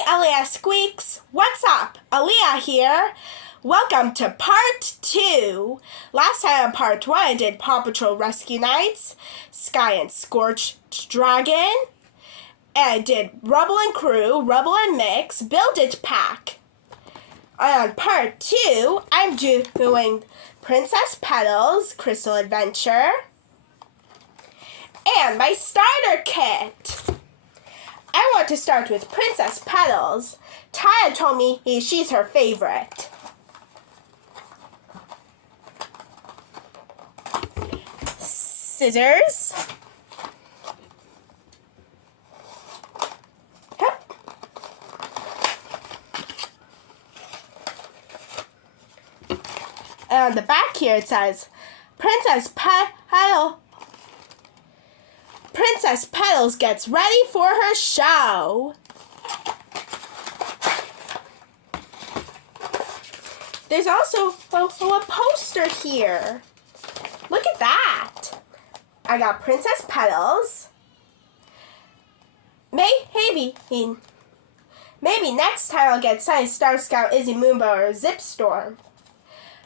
Aaliyah Squeaks, what's up? Aaliyah here. Welcome to part 2. Last time on part 1 I did Paw Patrol Rescue Nights, Sky and Scorched Dragon, and I did Rubble and Crew, Rubble and Mix, Build It Pack. On part 2, I'm doing Princess Petals, Crystal Adventure, and my starter kit. I want to start with Princess Petals. Taya told me she's her favorite. Scissors. Hup. And on the back here it says, Princess Petals gets ready for her show. There's also a poster here. Look at that. I got Princess Petals. Maybe next time I'll get Sunny Star Scout, Izzy Moonbow, or Zip Storm.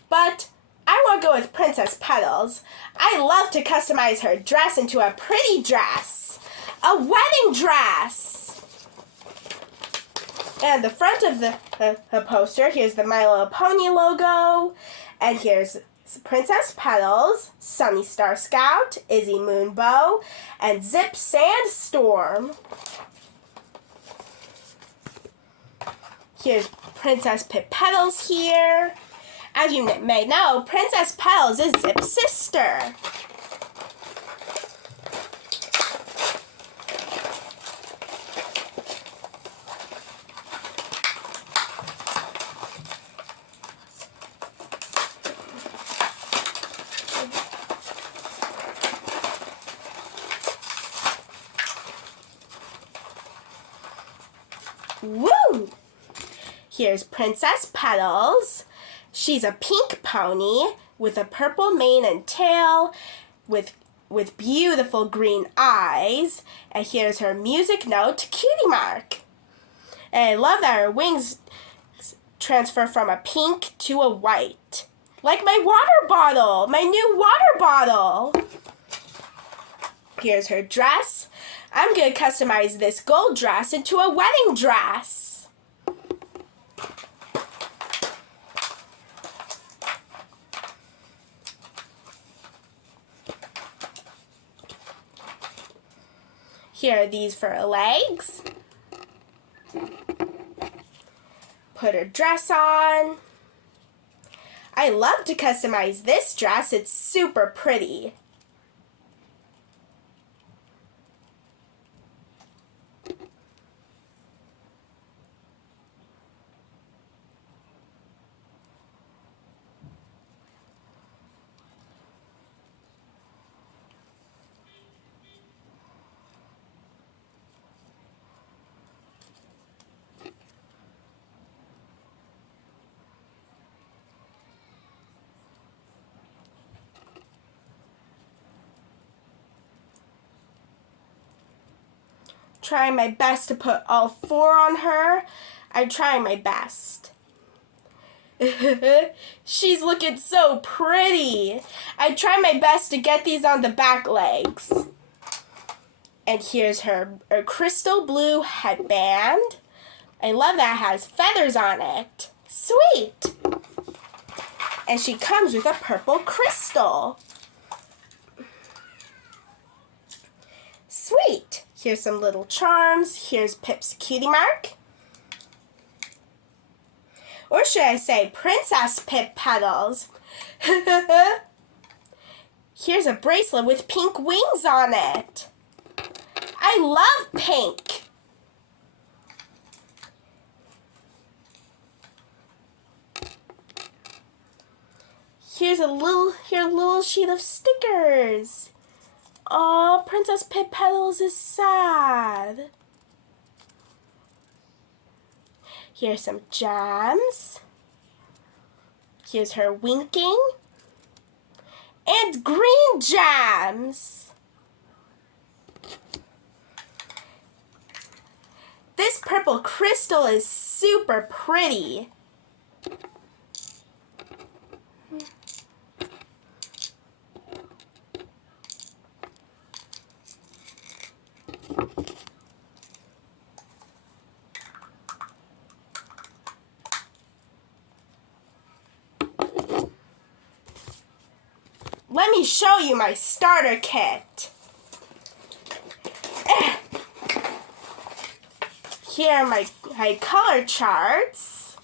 But I want to go with Princess Petals. I love to customize her dress into a pretty dress. A wedding dress. And the front of the poster, here's the My Little Pony logo. And here's Princess Petals, Sunny Star Scout, Izzy Moonbow, and Zip Sandstorm. Here's Princess Petals here. As you may know, Princess Petals is Zip's sister. Woo! Here's Princess Petals. She's a pink pony with a purple mane and tail with beautiful green eyes. And here's her music note, Cutie Mark. And I love that her wings transfer from a pink to a white. Like my water bottle, my new water bottle. Here's her dress. I'm going to customize this gold dress into a wedding dress. Here are these for her legs. Put her dress on. I love to customize this dress. It's super pretty. Trying my best to put all 4 on her. I'm trying my best. She's looking so pretty. I try my best to get these on the back legs. And here's her crystal blue headband. I love that it has feathers on it. Sweet. And she comes with a purple crystal. Sweet. Here's some little charms. Here's Pip's Cutie Mark. Or should I say Princess Pip Petals. Here's a bracelet with pink wings on it. I love pink. Here's a little sheet of stickers. Aw, Princess Pip Petals is sad. Here's some gems. Here's her winking. And green gems. This purple crystal is super pretty. Let me show you my starter kit. Here are my color charts.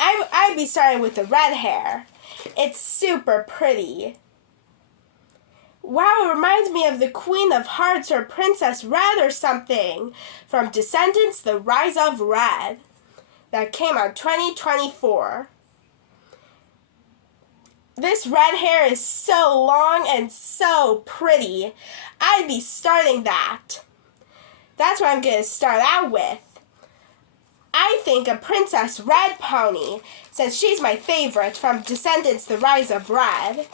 I'd be starting with the red hair. It's super pretty. Wow, it reminds me of the Queen of Hearts or Princess Red or something from Descendants, The Rise of Red. That came out 2024. This red hair is so long and so pretty. I'd be starting that. That's what I'm going to start out with. I think a Princess Red pony, since she's my favorite from Descendants, The Rise of Red.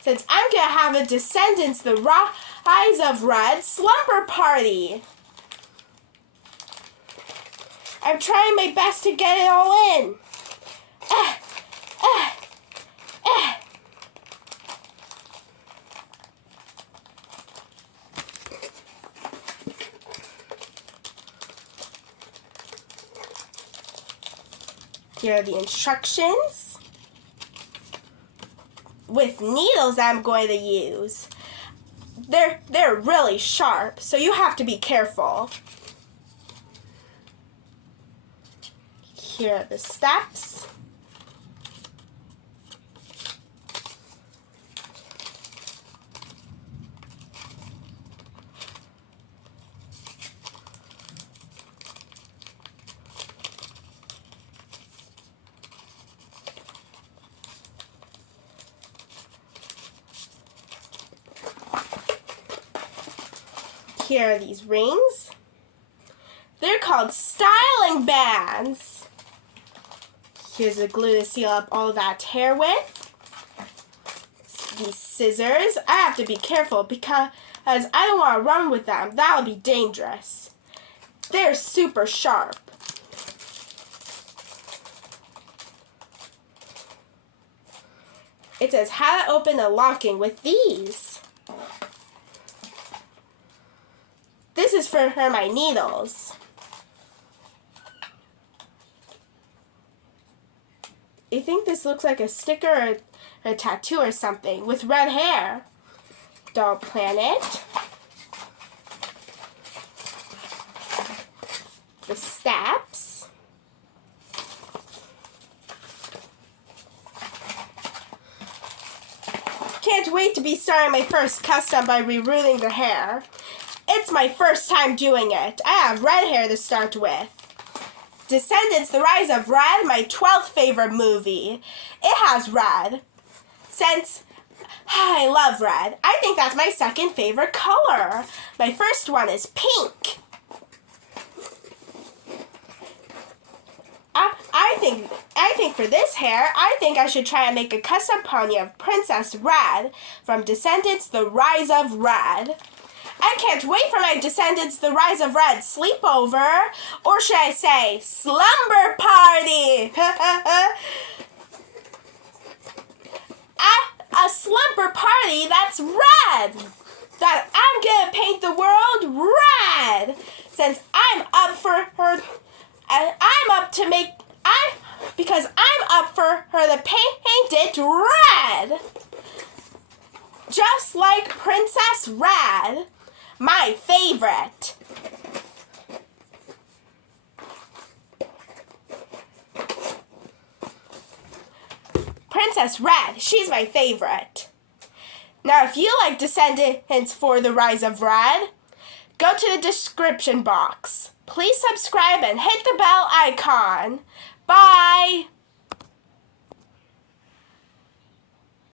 Since I'm going to have a Descendants, The Rise of Red slumber party. I'm trying my best to get it all in. Here are the instructions. With needles I'm going to use. They're really sharp, so you have to be careful. Here are the steps. Here are these rings. They're called styling bands. Here's the glue to seal up all that hair with. These scissors. I have to be careful because I don't want to run with them. That would be dangerous. They're super sharp. It says how to open the locking with these. This is for my needles. I think this looks like a sticker or a tattoo or something with red hair. Doll planet. The steps. Can't wait to be starting my first custom by rerouting the hair. It's my first time doing it. I have red hair to start with. Descendants, The Rise of Red, my 12th favorite movie. It has red. Since I love red, I think that's my second favorite color. My first one is pink. I think for this hair, I think I should try and make a custom pony of Princess Red from Descendants, The Rise of Red. I can't wait for my Descendants, The Rise of Red sleepover, or should I say, slumber party. A slumber party that's red. That I'm gonna paint the world red. Since I'm up for her, because I'm up for her to paint it red. Just like Princess Red. My favorite. Princess Red, she's my favorite. Now, if you like Descendants for the Rise of Red, go to the description box. Please subscribe and hit the bell icon. Bye!